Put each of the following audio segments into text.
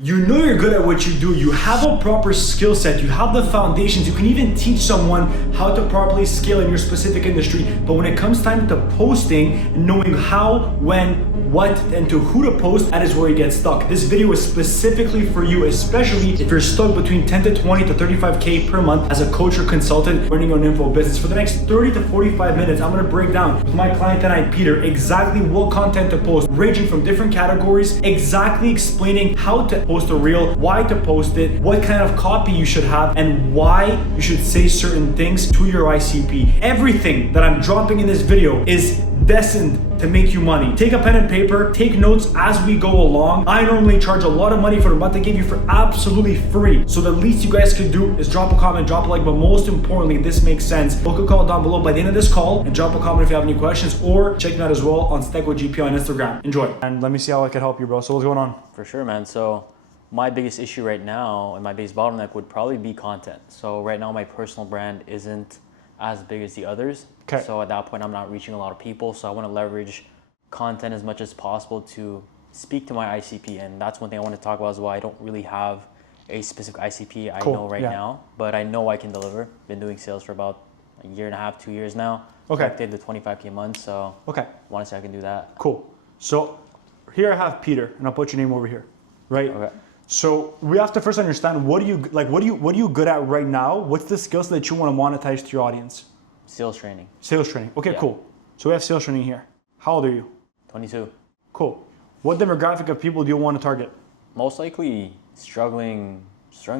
You know you're good at what you do, you have a proper skill set, you have the foundations, you can even teach someone how to properly scale in your specific industry. But when it comes time to posting and knowing how, when, what, and to who to post, that is where you get stuck. This video is specifically for you, especially if you're stuck between 10 to 20 to 35K per month as a coach or consultant running your info business. For the next 30 to 45 minutes, I'm gonna break down with my client tonight, Peter, exactly what content to post, ranging from different categories, exactly explaining how to post a reel, why to post it, what kind of copy you should have, and why you should say certain things to your ICP. Everything that I'm dropping in this video is destined to make you money. Take a pen and paper, take notes as we go along. I normally charge a lot of money for what I'm about to give you for absolutely free. So the least you guys could do is drop a comment, drop a like, but most importantly, this makes sense. Book a call down below by the end of this call and drop a comment if you have any questions, or check me out as well on StackWithGP on Instagram. Enjoy. And let me see how I can help you, bro. So what's going on? For sure, man. So my biggest issue right now and my biggest bottleneck would probably be content. So right now my personal brand isn't as big as the others. Okay. So at that point I'm not reaching a lot of people. So I want to leverage content as much as possible to speak to my ICP. And that's one thing I want to talk about as well. I don't really have a specific ICP I know right now, but I know I can deliver. Been doing sales for about a year and a half, 2 years now. Okay. I did the 25K a month. So okay, I want to say I can do that. Cool. So here I have Peter, and I'll put your name over here, right? Okay. So we have to first understand, what are you good at right now? What's the skills that you want to monetize to your audience? Sales training. Sales training. Okay, Yeah. cool. So we have sales training here. How old are you? 22. Cool. What demographic of people do you want to target? Most likely struggling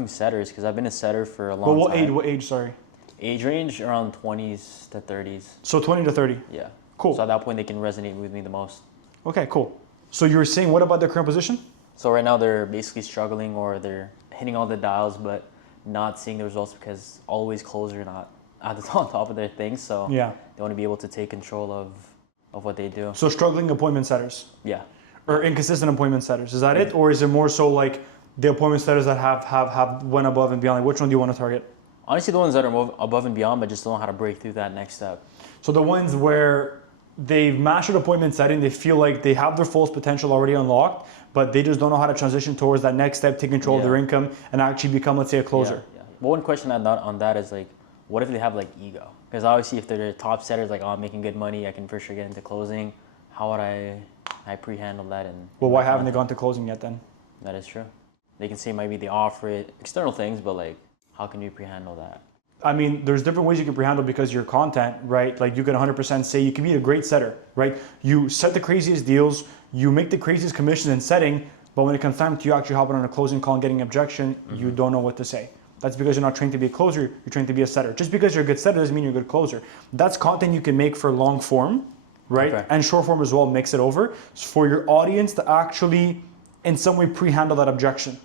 setters, because I've been a setter for a long time. But what age, sorry? Age range around 20s to 30s. So 20 to 30. Yeah. Cool. So at that point they can resonate with me the most. Okay, cool. So you were saying, what about their current position? So right now they're basically struggling, or they're hitting all the dials but not seeing the results because always closer not at the on top of their things. So Yeah. they want to be able to take control of what they do. So struggling appointment setters. Yeah. Or inconsistent appointment setters. Is that it? Or is it more so like the appointment setters that have went above and beyond? Like, which one do you want to target? Honestly, the ones that are above and beyond but just don't know how to break through that next step. So the ones where they've mastered appointment setting, they feel like they have their full potential already unlocked, but they just don't know how to transition towards that next step, take control of their income, and actually become, let's say, a closer. Yeah. But one question on that is, like, what if they have like ego? Because obviously if they're top setters, like, oh, I'm making good money, I can for sure get into closing. How would I pre-handle that? And Well, why haven't they gone to closing yet then? That is true. They can say maybe they offer it, external things, but like, how can you pre-handle that? I mean, there's different ways you can pre-handle because your content, right? Like, you can 100% say you can be a great setter, right? You set the craziest deals, you make the craziest commissions in setting, but when it comes time to you actually hopping on a closing call and getting objection, you don't know what to say. That's because you're not trained to be a closer, you're trained to be a setter. Just because you're a good setter doesn't mean you're a good closer. That's content you can make for long form, right? Okay. And short form as well, mix it over for your audience to actually in some way pre-handle that objection.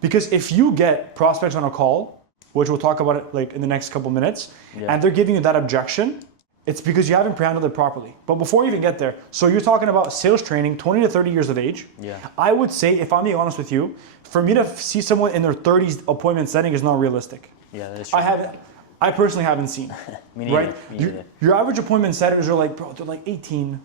Because if you get prospects on a call, which we'll talk about it like in the next couple minutes, and they're giving you that objection, it's because you haven't pre-handled it properly. But before you even get there, so you're talking about sales training, 20 to 30 years of age. Yeah. I would say, if I'm being honest with you, for me to see someone in their 30s appointment setting is not realistic. Yeah, that is true. I personally haven't seen. Me neither. Right? Your average appointment setters are like, bro, they're like 18,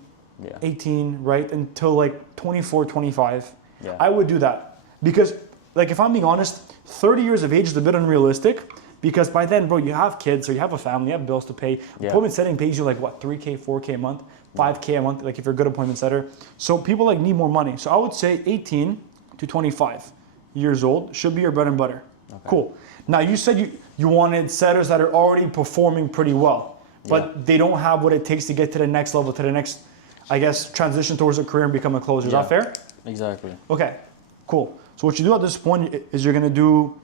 18, right? Until like 24, 25. Yeah. I would do that. Because, like, if I'm being honest, 30 years of age is a bit unrealistic, because by then, bro, you have kids, or you have a family, you have bills to pay. Appointment setting pays you like what, 3K, 4K a month, 5K a month, like if you're a good appointment setter. So people like need more money. So I would say 18 to 25 years old should be your bread and butter. Okay. Cool. Now you said you wanted setters that are already performing pretty well, but they don't have what it takes to get to the next level, to the next, I guess, transition towards a career and become a closer. Is that fair? Exactly. Okay, cool. So what you do at this point is you're gonna do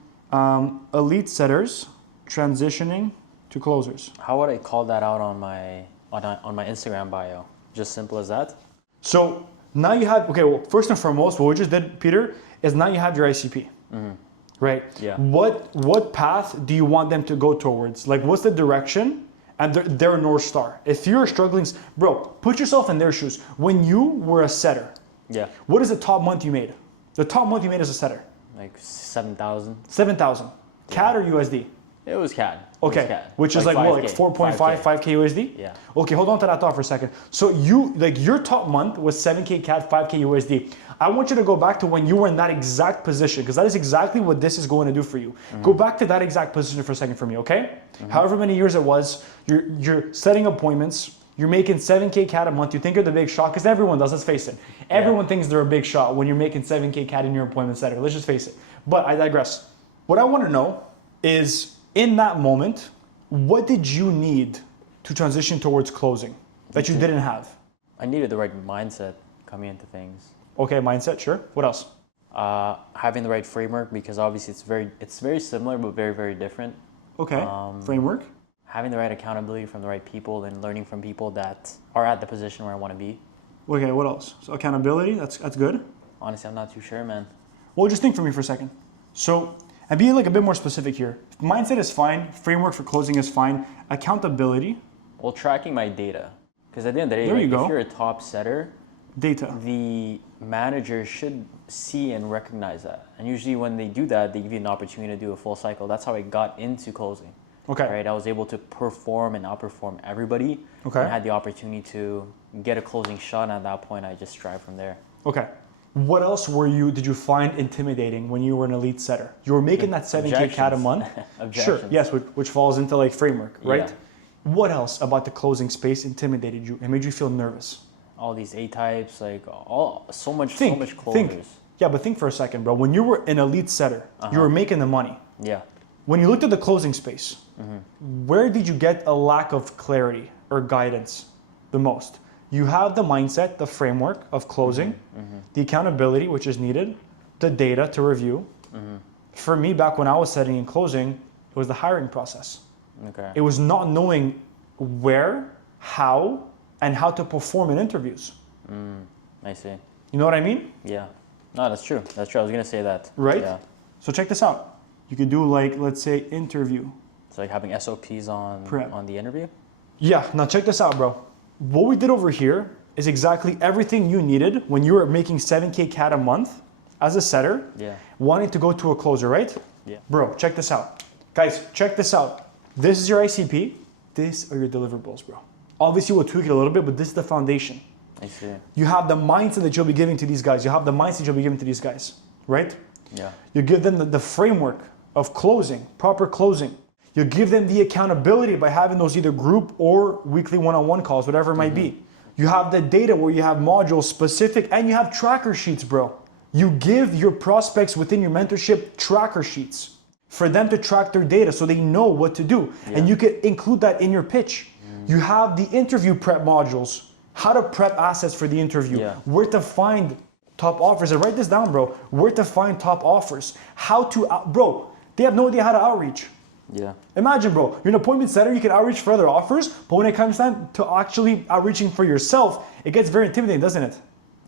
elite setters transitioning to closers. How would I call that out on my Instagram bio? Just simple as that? So now you have, okay, well, first and foremost, what we just did, Peter, is now you have your ICP, right? Yeah. What path do you want them to go towards? Like, what's the direction and their North Star? If you're struggling, bro, put yourself in their shoes. When you were a setter, what is the top month you made? The top month you made as a setter? Like 7,000. 7,000. CAD or USD? It was CAD. Okay, which is like what, like 4.5, 5K USD? Yeah. Okay, hold on to that thought for a second. So your top month was 7K CAD, 5K USD. I want you to go back to when you were in that exact position, because that is exactly what this is going to do for you. Go back to that exact position for a second for me, okay? However many years it was, you're setting appointments, you're making 7K CAD a month, you think you're the big shot, because everyone does, let's face it. Everyone thinks they're a big shot when you're making 7K CAD in your appointment center, let's just face it. But I digress. What I want to know is, in that moment, what did you need to transition towards closing that you didn't have? I needed the right mindset coming into things. Okay, mindset, sure. What else? Having the right framework, because obviously it's very similar but very, very different. Okay, framework. Having the right accountability from the right people and learning from people that are at the position where I want to be. Okay, what else? So accountability, that's good. Honestly, I'm not too sure, man. Well, just think for me for a second. So, and be like a bit more specific here. Mindset is fine. Framework for closing is fine. Accountability. Well, tracking my data. Because at the end of the day, if you're a top setter, data. The manager should see and recognize that. And usually when they do that, they give you an opportunity to do a full cycle. That's how I got into closing. Okay. Right? I was able to perform and outperform everybody. Okay. And I had the opportunity to get a closing shot, and at that point, I just strive from there. Okay. What else did you find intimidating when you were an elite setter? You were making that 7K CAD a month. Sure, yes, which falls into like framework, right? Yeah. What else about the closing space intimidated you and made you feel nervous? All these A-types, like so much closers. Yeah, but think for a second, bro. When you were an elite setter, you were making the money. Yeah. When you looked at the closing space, where did you get a lack of clarity or guidance the most? You have the mindset, the framework of closing, the accountability, which is needed, the data to review. For me, back when I was setting and closing, it was the hiring process. Okay. It was not knowing where, how, and how to perform in interviews. I see. You know what I mean? Yeah. No, that's true. That's true. I was going to say that. Right? Yeah. So check this out. You could do like, let's say, interview. So like having SOPs on the interview? Yeah. Now check this out, bro. What we did over here is exactly everything you needed when you were making 7K CAD a month as a setter, wanting to go to a closer, right? Yeah. Bro, check this out. Guys, check this out. This is your ICP. These are your deliverables, bro. Obviously, we'll tweak it a little bit, but this is the foundation. I see. You have the mindset that you'll be giving to these guys. You have the mindset you'll be giving to these guys, right? Yeah. You give them the framework of closing, proper closing. You give them the accountability by having those either group or weekly one-on-one calls, whatever it might be. You have the data where you have modules specific, and you have tracker sheets, bro. You give your prospects within your mentorship tracker sheets for them to track their data so they know what to do. Yeah. And you can include that in your pitch. You have the interview prep modules, how to prep assets for the interview, where to find top offers. And write this down, bro. Where to find top offers, how to, bro, they have no idea how to outreach. Yeah. Imagine, bro, you're an appointment setter, you can outreach for other offers, but when it comes time to actually outreaching for yourself, it gets very intimidating, doesn't it?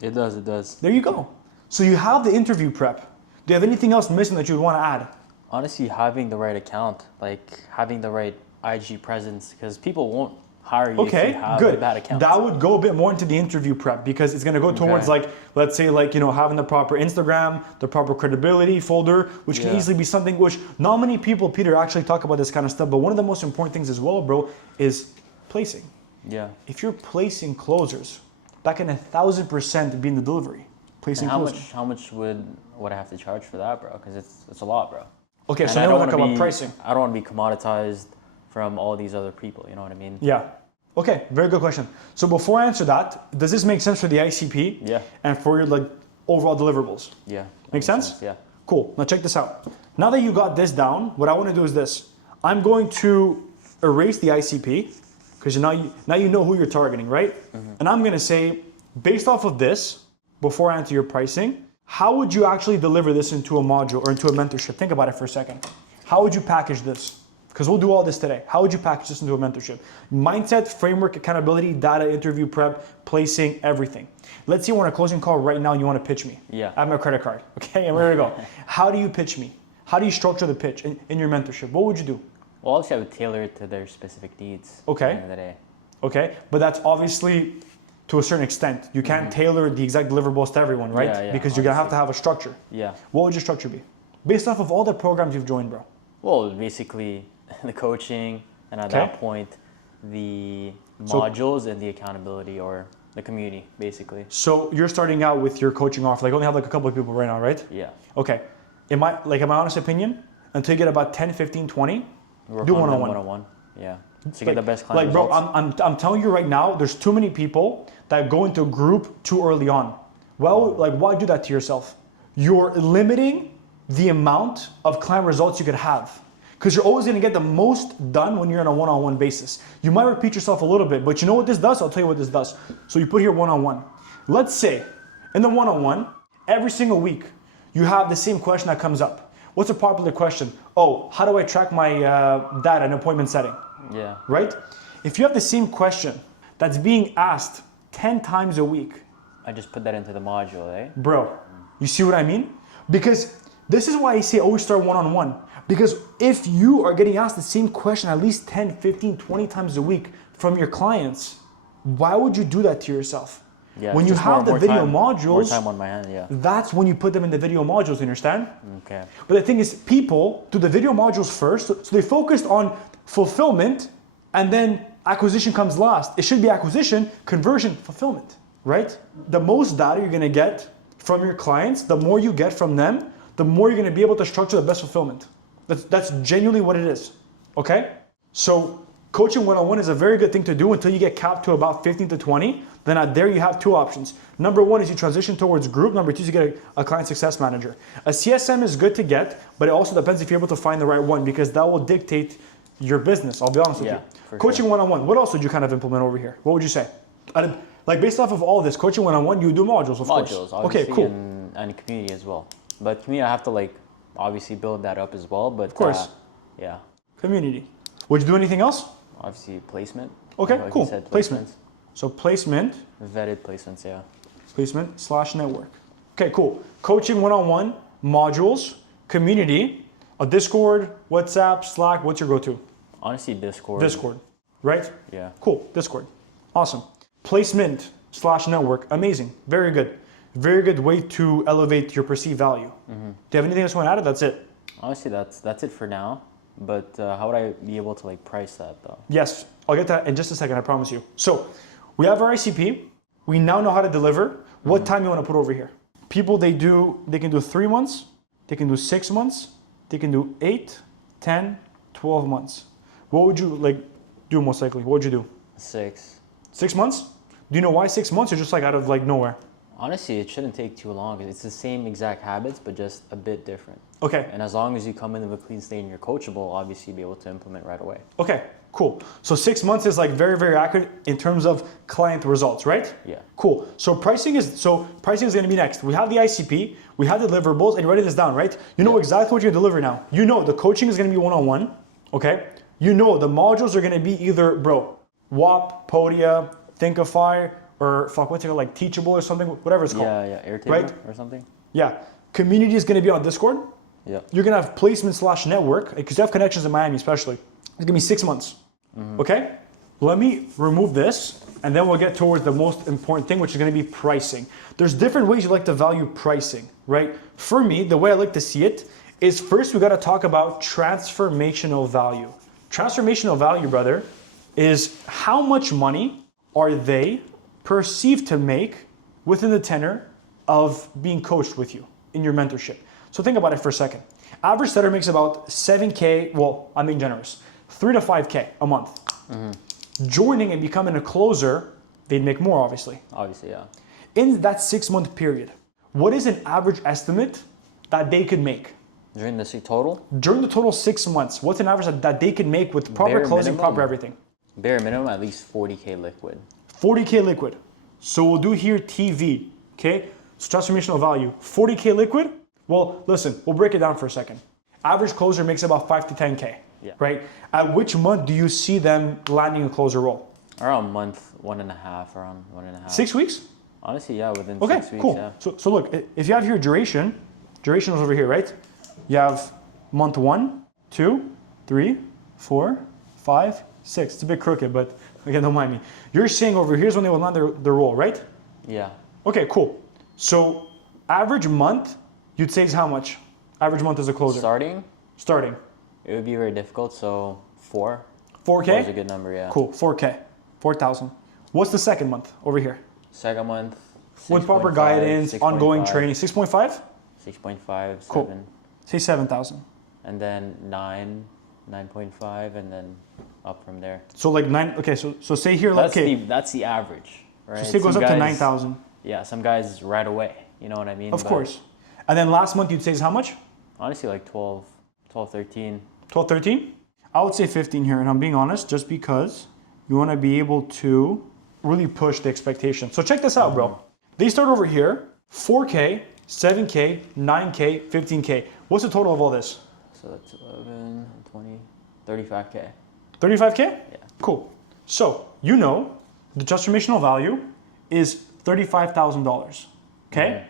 It does, it does. There you go. So you have the interview prep. Do you have anything else missing that you'd want to add? Honestly, having the right account, like having the right IG presence, because people won't hire you if you have a bad account. That would go a bit more into the interview prep because it's going to go towards like, let's say like, you know, having the proper Instagram, the proper credibility folder, which can easily be something which not many people, Peter, actually talk about this kind of stuff. But one of the most important things as well, bro, is placing. Yeah. If you're placing closers, that can 1,000% be in the delivery. Placing closers. How much would I have to charge for that, bro? Because it's a lot, bro. Okay, so now we'll talk about pricing. I don't want to be commoditized from all these other people, you know what I mean? Yeah. Okay, very good question. So before I answer that, does this make sense for the ICP? Yeah. And for your like overall deliverables? Yeah. Make sense? Yeah. Cool. Now check this out. Now that you got this down, what I want to do is this. I'm going to erase the ICP because now you know who you're targeting, right? And I'm going to say, based off of this, before I answer your pricing, how would you actually deliver this into a module or into a mentorship? Think about it for a second. How would you package this? Because we'll do all this today. How would you package this into a mentorship? Mindset, framework, accountability, data, interview prep, placing, everything. Let's say we're on a closing call right now and you want to pitch me. Yeah. I have my credit card. Okay, and we're going to go. How do you pitch me? How do you structure the pitch in your mentorship? What would you do? Well, obviously I would tailor it to their specific needs at the end of the day. Okay, but that's obviously to a certain extent. You can't tailor the exact deliverables to everyone, right? Yeah, because you're going to have a structure. Yeah. What would your structure be? Based off of all the programs you've joined, bro. Well, basically the coaching, and at that point, the modules and the accountability or the community, basically. So you're starting out with your coaching offer, like only have like a couple of people right now, right? Yeah. Okay. In my honest opinion, until you get about 10, 15, 20, do one-on-one. One-on-one, yeah. To get the best client Like, bro, results. I'm telling you right now, there's too many people that go into a group too early on. Well, like, why do that to yourself? You're limiting the amount of client results you could have. Because you're always gonna get the most done when you're on a one-on-one basis. You might repeat yourself a little bit, but you know what this does? I'll tell you what this does. So you put here one-on-one. Let's say in the one-on-one, every single week, you have the same question that comes up. What's a popular question? Oh, how do I track my data in appointment setting? Yeah. Right? If you have the same question that's being asked 10 times a week. I just put that into the module, eh? Bro, you see what I mean? Because this is why I say always start one-on-one. Because if you are getting asked the same question at least 10, 15, 20 times a week from your clients, why would you do that to yourself? Yeah, when you have the video modules, more time on my hand, yeah. That's when you put them in the video modules, you understand? Okay. But the thing is, people do the video modules first, so they focused on fulfillment, and then acquisition comes last. It should be acquisition, conversion, fulfillment, right? The most data you're gonna get from your clients, the more you get from them, the more you're gonna be able to structure the best fulfillment. That's genuinely what it is, okay? So coaching one-on-one is a very good thing to do until you get capped to about 15 to 20. Then out there you have two options. Number one is you transition towards group. Number two is you get a client success manager. A CSM is good to get, but it also depends if you're able to find the right one, because that will dictate your business, I'll be honest with you. Coaching one-on-one, what else would you kind of implement over here? What would you say? Like based off of all this, coaching one-on-one, you do modules, of course. Modules, obviously, okay, cool. And community as well. But community, I have to like obviously build that up as well. But of course, yeah. Community. Would you do anything else? Obviously, placement. Okay, like cool. You said, placement. So placement. Vetted placements, yeah. Placement/network. Okay, cool. Coaching one-on-one, modules, community, a Discord, WhatsApp, Slack. What's your go-to? Honestly, Discord. Discord, right? Yeah. Cool. Discord. Awesome. Placement/network. Amazing. Very good. Very good way to elevate your perceived value. Mm-hmm. Do you have anything else you want to add? That's it. Honestly, that's it for now. But how would I be able to like price that though? Yes, I'll get that in just a second, I promise you. So we have our ICP. We now know how to deliver. What time you want to put over here? People, they can do 3 months, they can do 6 months, they can do 8, 10, 12 months. What would you like do most likely? What would you do? 6. 6 months? Do you know why 6 months? Or just like out of like nowhere? Honestly, it shouldn't take too long. It's the same exact habits, but just a bit different. Okay. And as long as you come in with a clean state and you're coachable, obviously you'll be able to implement right away. Okay, cool. So 6 months is like very, very accurate in terms of client results, right? Yeah. Cool. So pricing is going to be next. We have the ICP, we have deliverables, and you're writing this down, right? You know exactly what you're going to deliver now. You know the coaching is going to be one-on-one, okay? You know the modules are going to be either, WAP, Podia, Thinkify, or what's it called, like Teachable or something, whatever it's called. Yeah, Airtable, right? Or something. Yeah. Community is going to be on Discord. Yeah. You're going to have placement/network, because you have connections in Miami especially. It's going to be 6 months. Mm-hmm. Okay? Let me remove this, and then we'll get towards the most important thing, which is going to be pricing. There's different ways you like to value pricing, right? For me, the way I like to see it is first we got to talk about transformational value. Transformational value, brother, is how much money are they perceived to make within the tenor of being coached with you in your mentorship. So think about it for a second. Average setter makes about 7K, well, I'm being generous, 3 to 5K a month. Mm-hmm. Joining and becoming a closer, they'd make more, obviously. Obviously, yeah. In that 6-month period, what is an average estimate that they could make? During the total? During the total 6 months, what's an average that they could make with proper closing, proper everything? Bare minimum, at least 40K liquid. 40K liquid. So we'll do here TV, okay? So transformational value, 40K liquid. Well, listen, we'll break it down for a second. Average closer makes about 5 to 10K, right? At which month do you see them landing a closer role? Around month, 1.5, around 1.5. 6 weeks? Honestly, yeah, within 6 weeks, cool. yeah. So look, if you have here duration is over here, right? You have month 1, 2, 3, 4, 5, 6. It's a bit crooked, but again, don't mind me. You're saying over here's when they will land their role, right? Yeah. Okay, cool. So average month, you'd say is how much? Average month as a closer. Starting? It would be very difficult, so 4. 4K? 4 is a good number, yeah. Cool, 4K, 4,000. What's the second month over here? Second month, With proper guidance, ongoing training, 6.5? 6.5, 7. Cool. Say 7,000. And then 9, 9.5, and then up from there. So like 9, okay, so say here, like, okay. That's the average, right? So say it goes up to 9,000. Yeah, some guys right away, you know what I mean? Of course. And then last month you'd say is how much? Honestly, like 12, 13. 12, 13? I would say 15 here, and I'm being honest, just because you want to be able to really push the expectation. So check this out, bro. They start over here, 4K, 7K, 9K, 15K. What's the total of all this? So that's 11, 20, 35K. 35K? Yeah. Cool. So you know the transformational value is $35,000. Okay?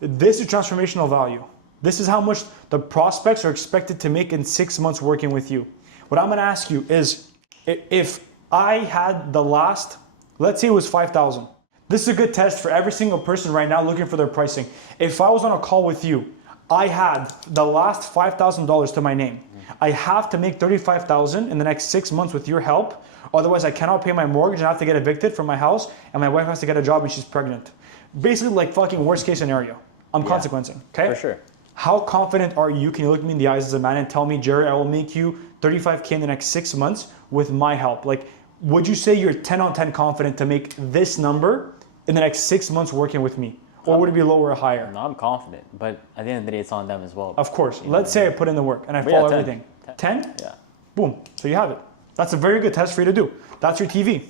This is transformational value. This is how much the prospects are expected to make in 6 months working with you. What I'm going to ask you is, if I had the last, let's say it was 5,000. This is a good test for every single person right now looking for their pricing. If I was on a call with you, I had the last $5,000 to my name. I have to make 35,000 in the next 6 months with your help. Otherwise, I cannot pay my mortgage and I have to get evicted from my house, and my wife has to get a job and she's pregnant. Basically, like fucking worst case scenario. I'm consequencing, okay? For sure. How confident are you? Can you look me in the eyes as a man and tell me, Jerry, I will make you 35K in the next 6 months with my help? Like, would you say you're 10 on 10 confident to make this number in the next 6 months working with me? Or would it be lower or higher? No, I'm confident, but at the end of the day, it's on them as well. Of course. Let's say I put in the work and I follow 10. everything. 10? Yeah. Boom. So you have it. That's a very good test for you to do. That's your TV.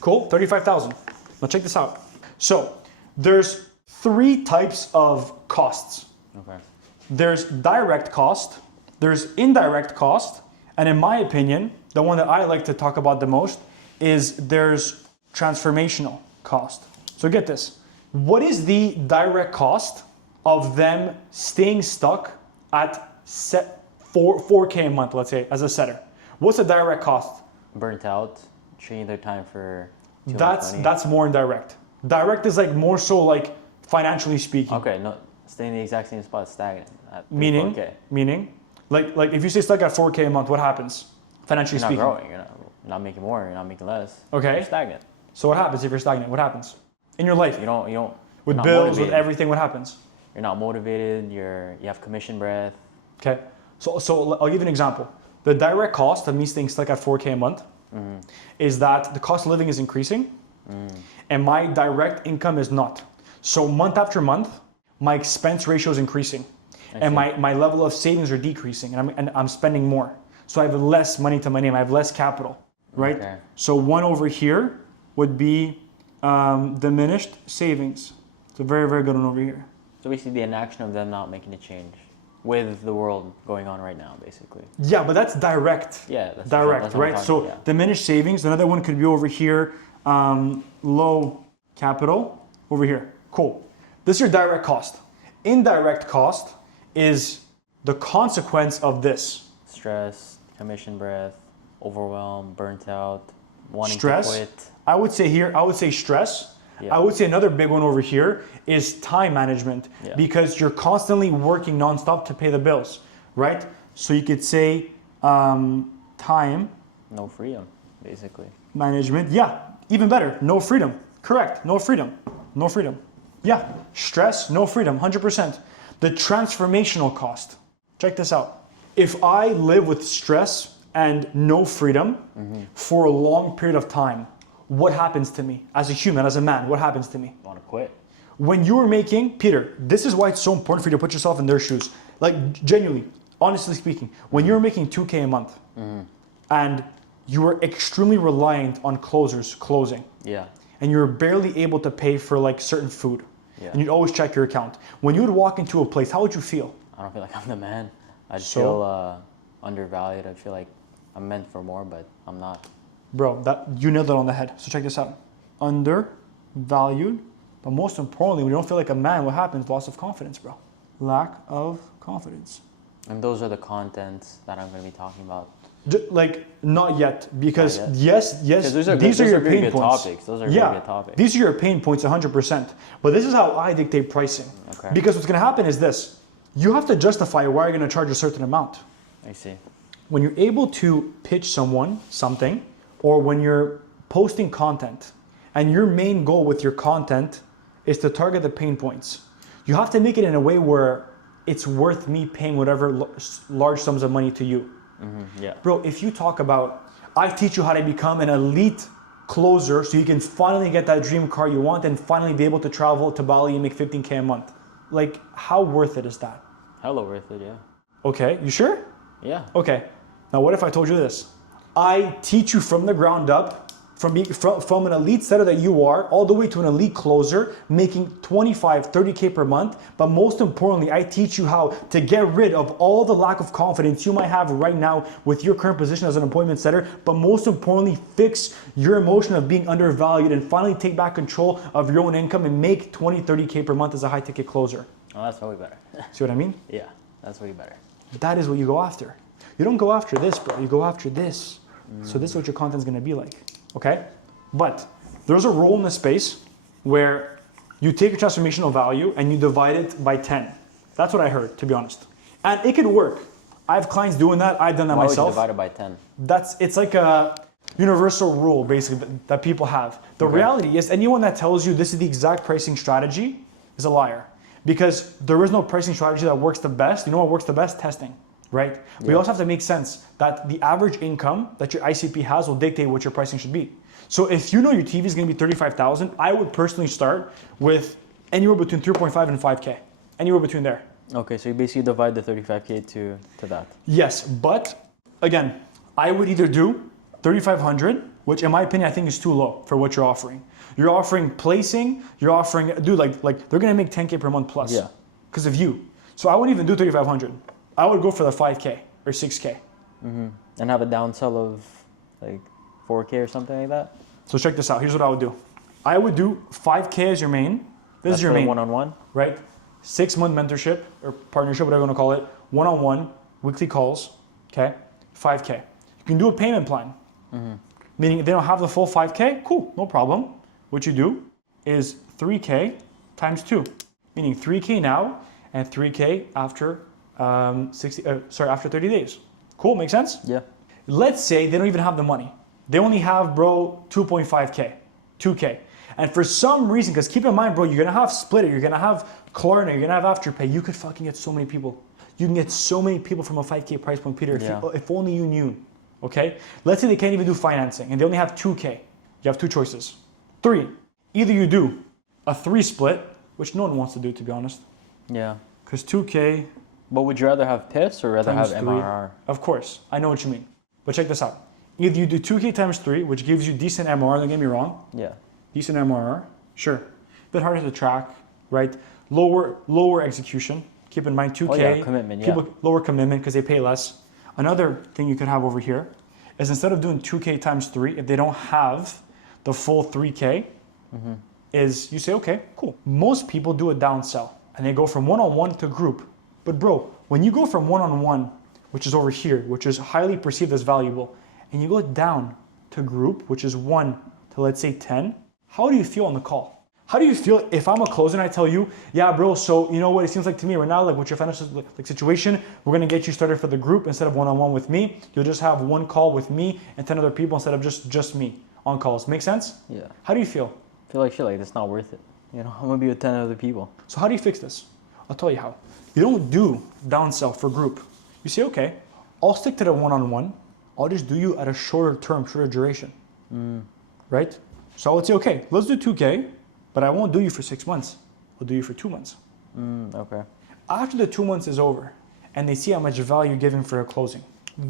Cool. 35,000. Now check this out. So there's 3 types of costs. Okay. There's direct cost, there's indirect cost, and in my opinion, the one that I like to talk about the most is there's transformational cost. So get this. What is the direct cost of them staying stuck at 4K a month, let's say, as a setter? What's the direct cost? Burnt out, trading their time for too much money. That's more indirect. Direct is like more so like financially speaking. Okay, no, staying in the exact same spot, stagnant. Meaning, like if you stay stuck at 4K a month, what happens financially speaking? You're not growing. You're not making more. You're not making less. Okay. You're stagnant. So what happens if you're stagnant? What happens in your life? You don't. With not bills, motivated. with everything, what happens? You're not motivated. You have commission breath. Okay. So I'll give you an example. The direct cost of me staying stuck at 4K a month is that the cost of living is increasing, and my direct income is not. So month after month, my expense ratio is increasing, and my level of savings are decreasing, and I'm spending more. So I have less money to my name. I have less capital, right? Okay. So one over here would be diminished savings. It's a very, very good one over here. So basically, the inaction of them not making a change with the world going on right now, basically. Yeah, but that's direct. Yeah, that's direct, that's right? So diminished savings. Another one could be over here, low capital over here. Cool. This is your direct cost. Indirect cost is the consequence of this. Stress, commission breath, overwhelm, burnt out, wanting Stress. to quit. I would say stress. Yeah. I would say another big one over here is time management, because you're constantly working nonstop to pay the bills, right? So you could say time. No freedom, basically. Management. Yeah, even better. No freedom. Correct. No freedom. No freedom. Yeah. Stress, no freedom, 100%. The transformational cost. Check this out. If I live with stress and no freedom for a long period of time, what happens to me as a human, as a man? What happens to me? I want to quit. When you are making, Peter, this is why it's so important for you to put yourself in their shoes. Like genuinely, honestly speaking, when you're making 2K a month and you are extremely reliant on closers closing, and you're barely able to pay for like certain food, and you'd always check your account. When you would walk into a place, how would you feel? I don't feel like I'm the man. I'd feel undervalued. I'd feel like I'm meant for more, but I'm not. Bro, you nailed it on the head. So check this out. Undervalued, but most importantly, when you don't feel like a man, what happens? Loss of confidence, bro. Lack of confidence. And those are the contents that I'm going to be talking about. Like, not yet, because Not yet. yes, those are these are your pain good points. Topics. Those are very good topics. These are your pain points 100%. But this is how I dictate pricing. Okay. Because what's going to happen is this. You have to justify why you're going to charge a certain amount. I see. when you're able to pitch someone something, or when you're posting content and your main goal with your content is to target the pain points, you have to make it in a way where it's worth me paying whatever large sums of money to you. Yeah. Bro, if you talk about, I teach you how to become an elite closer so you can finally get that dream car you want and finally be able to travel to Bali and make 15K a month. Like, how worth it is that? Hella worth it, yeah. Okay, you sure? Yeah. Okay, now what if I told you this? I teach you from the ground up, from an elite setter that you are, all the way to an elite closer, making 25, 30K per month. But most importantly, I teach you how to get rid of all the lack of confidence you might have right now with your current position as an appointment setter. But most importantly, fix your emotion of being undervalued and finally take back control of your own income and make 20, 30K per month as a high ticket closer. Oh, that's way better. See what I mean? Yeah, that's way better. That is what you go after. You don't go after this, bro. You go after this. So this is what your content's gonna be like. Okay? But there's a role in the space where you take a transformational value and you divide it by 10. That's what I heard, to be honest. And it could work. I have clients doing that. I've done that myself. Why would you divide it by 10? It's like a universal rule, basically, that people have. The reality is anyone that tells you this is the exact pricing strategy is a liar. Because there is no pricing strategy that works the best. You know what works the best? Testing. Right? Yeah. We also have to make sense that the average income that your ICP has will dictate what your pricing should be. So if you know your TV is going to be 35,000, I would personally start with anywhere between 3.5 and 5K. Anywhere between there. Okay, so you basically divide the 35K to that. Yes, but again, I would either do 3,500, which in my opinion, I think is too low for what you're offering. You're offering placing, you're offering, dude, like they're going to make 10K per month plus. Yeah. Because of you. So I wouldn't even do 3,500. I would go for the 5K or 6K. And have a downsell of like 4K or something like that? So check this out. Here's what I would do. I would do 5K as your main. This is your main. One-on-one? Right? 6-month mentorship or partnership, whatever you want to call it. One-on-one, weekly calls. Okay? 5K. You can do a payment plan. Meaning if they don't have the full 5K, cool, no problem. What you do is 3K times 2. Meaning 3K now and 3K after after 30 days. Cool, makes sense? Yeah. Let's say they don't even have the money. They only have, bro, 2.5K, 2K. And for some reason, because keep in mind, bro, you're gonna have Splitter, you're gonna have Klarna, you're gonna have Afterpay. You could fucking get so many people. You can get so many people from a 5K price point, Peter, if only you knew, okay? Let's say they can't even do financing and they only have 2K. You have 2 choices. 3, either you do a 3 split, which no one wants to do, to be honest. Yeah. Because 2K. But would you rather have PIFs or rather have 3. MRR? Of course, I know what you mean. But check this out. Either you do 2K times 3, which gives you decent MRR, don't get me wrong. Yeah. Decent MRR, sure. Bit harder to track, right? Lower execution. Keep in mind 2K. Oh, yeah, commitment, people, lower commitment because they pay less. Another thing you could have over here is instead of doing 2K times 3, if they don't have the full 3K, is you say, okay, cool. Most people do a downsell and they go from one-on-one to group. But bro, when you go from one-on-one, which is over here, which is highly perceived as valuable, and you go down to group, which is 1 to let's say 10, how do you feel on the call? How do you feel if I'm a closer and I tell you, yeah, bro, so you know what, it seems like to me right now, like with your financial situation, we're gonna get you started for the group instead of one-on-one with me. You'll just have 1 call with me and 10 other people instead of just me on calls. Make sense? Yeah. How do you feel? I feel like it's not worth it. You know, I'm gonna be with 10 other people. So how do you fix this? I'll tell you how. You don't do downsell for group. You say, okay, I'll stick to the one-on-one. I'll just do you at a shorter term, shorter duration, right? So I would say, okay, let's do 2K, but I won't do you for 6 months. I'll do you for 2 months. Okay. After the 2 months is over and they see how much value you're giving for a closing,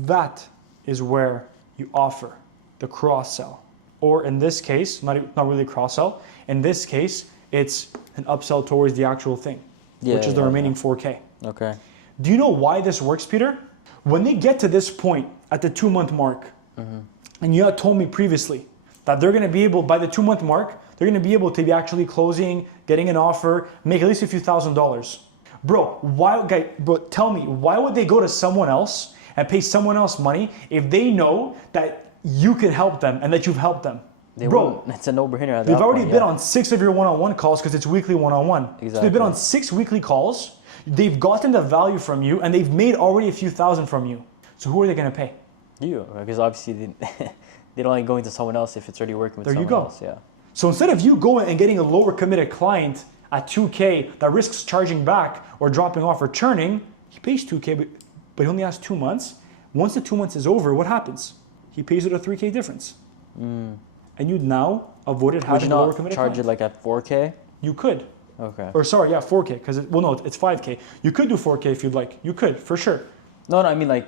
that is where you offer the cross-sell. Or in this case, not really cross-sell. In this case, it's an upsell towards the actual thing, which is the remaining 4K. Okay. Do you know why this works, Peter? When they get to this point at the 2-month mark, and you had told me previously that they're going to be able, by the 2-month mark, they're going to be able to be actually closing, getting an offer, make at least a few $1,000s. Bro, tell me, why would they go to someone else and pay someone else money if they know that you can help them and that you've helped them? Bro, it's a no-brainer. They've already been on 6 of your one-on-one calls because it's weekly one-on-one. Exactly. So they've been on 6 weekly calls. They've gotten the value from you and they've made already a few thousand from you. So who are they going to pay? You, because obviously they don't like going to someone else if it's already working with someone else. Yeah. So instead of you going and getting a lower committed client at 2K that risks charging back or dropping off or churning, he pays 2K, but he only has 2 months. Once the 2 months is over, what happens? He pays you a 3K difference. And you now avoided having a lower committed client. Charge it like at 4K? You could. Okay. Or sorry, yeah, 4K, because it's 5K. You could do 4K if you'd like. You could, for sure. No, I mean like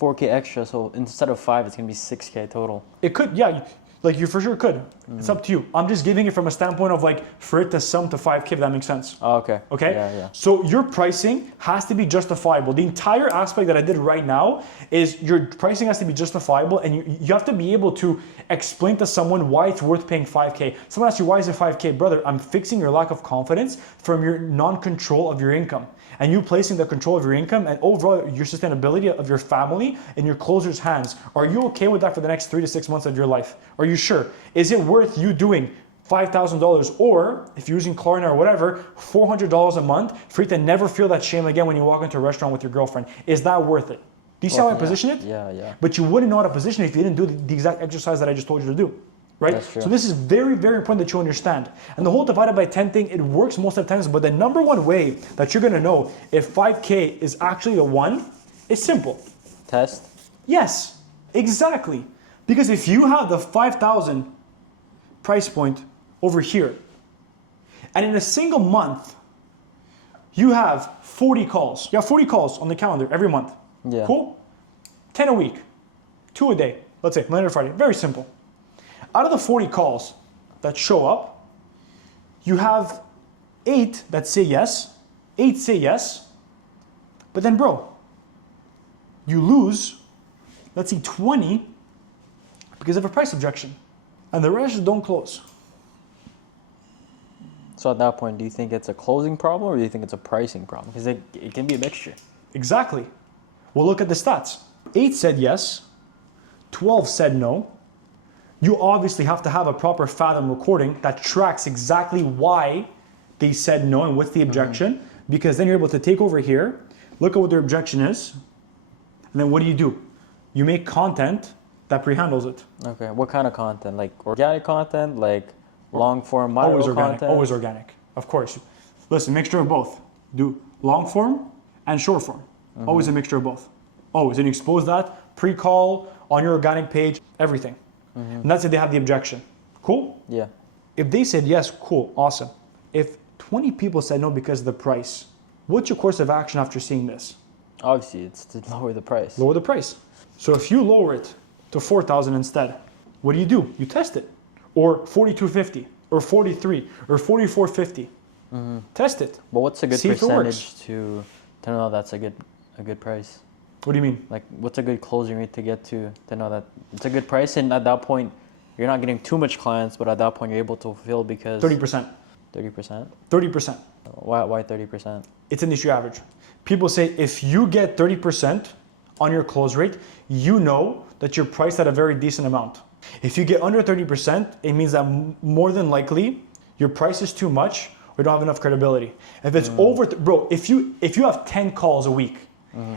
4K extra, so instead of 5, it's going to be 6K total. It could, yeah, like you for sure could. It's up to you. I'm just giving it from a standpoint of like, for it to sum to 5K, if that makes sense. Oh, okay. Okay? Yeah. So your pricing has to be justifiable. The entire aspect that I did right now is your pricing has to be justifiable, and you have to be able to explain to someone why it's worth paying 5K. Someone asks you, why is it 5K? Brother, I'm fixing your lack of confidence from your non-control of your income. And you placing the control of your income and overall your sustainability of your family in your closer's hands. Are you okay with that for the next 3 to 6 months of your life? Are you sure? Is it worth you doing $5,000 or, if you're using Klarna or whatever, $400 a month for you to never feel that shame again when you walk into a restaurant with your girlfriend? Is that worth it? Do you see how I position it? Yeah. But you wouldn't know how to position it if you didn't do the exact exercise that I just told you to do. Right? That's true. So this is very, very important that you understand. And the whole divided by 10 thing, it works most of the times, but the number one way that you're gonna know if 5K is actually the one is simple. Test? Yes, exactly. Because if you have the 5,000 price point over here, and in a single month, you have 40 calls. You have 40 calls on the calendar every month. Yeah. Cool? 10 a week, 2 a day. Let's say Monday to Friday, very simple. Out of the 40 calls that show up, you have 8 that say yes, 8 say yes, but then bro, you lose, let's see, 20 because of a price objection, and the rest don't close. So at that point, do you think it's a closing problem or do you think it's a pricing problem? Because it can be a mixture. Exactly. Well, look at the stats. 8 said yes, 12 said no. You obviously have to have a proper Fathom recording that tracks exactly why they said no and what's the objection, because then you're able to take over here, look at what their objection is, and then what do? You make content that pre-handles it. Okay, what kind of content? Like organic content, like long form, micro Always organic, content? always organic, of course. Listen, mixture of both. Do long form and short form. Always a mixture of both. Always, and you expose that, pre-call, on your organic page, everything. And that's if they have the objection. Cool? Yeah. If they said yes, cool, awesome. If 20 people said no because of the price, what's your course of action after seeing this? Obviously, it's to lower the price. Lower the price. So if you lower it to 4,000 instead, what do? You test it. Or 4,250, or 43, or 4,450. Test it. But what's a good See if it percentage to know that's a good price? What do you mean? Like, what's a good closing rate to get to know that it's a good price? And at that point, you're not getting too much clients, but at that point, you're able to fulfill because 30%. 30%? 30%. Why 30%? It's industry average. People say if you get 30% on your close rate, you know that you're priced at a very decent amount. If you get under 30%, it means that more than likely your price is too much or you don't have enough credibility. If it's over, bro, if you have 10 calls a week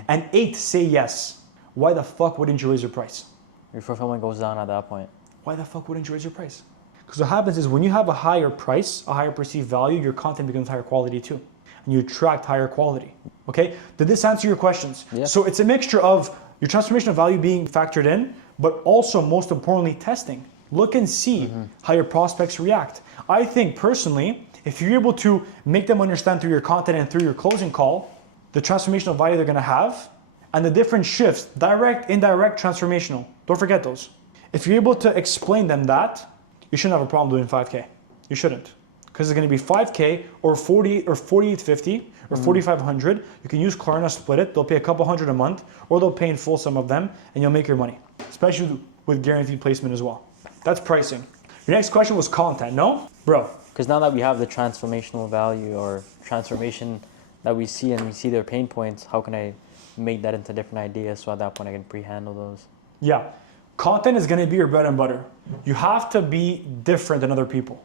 and 8 say yes, why the fuck wouldn't you raise your price? Your fulfillment goes down at that point. Why the fuck wouldn't you raise your price? Because what happens is when you have a higher price, a higher perceived value, your content becomes higher quality too. And you attract higher quality. Okay? Did this answer your questions? Yeah. So it's a mixture of your transformation of value being factored in, but also most importantly, testing. Look and see how your prospects react. I think personally, if you're able to make them understand through your content and through your closing call, the transformational value they're gonna have and the different shifts, direct, indirect, transformational. Don't forget those. If you're able to explain them that, you shouldn't have a problem doing 5K. You shouldn't. Because it's gonna be 5K or 40 or 4850 or 4,500. You can use Klarna, split it. They'll pay a couple hundred a month, or they'll pay in full some of them, and you'll make your money. Especially with guaranteed placement as well. That's pricing. Your next question was content, no? Bro. Because now that we have the transformational value or transformation that we see and we see their pain points, how can I make that into different ideas so at that point I can pre-handle those? Yeah. Content is gonna be your bread and butter. You have to be different than other people,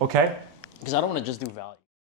okay? Because I don't want to just do value.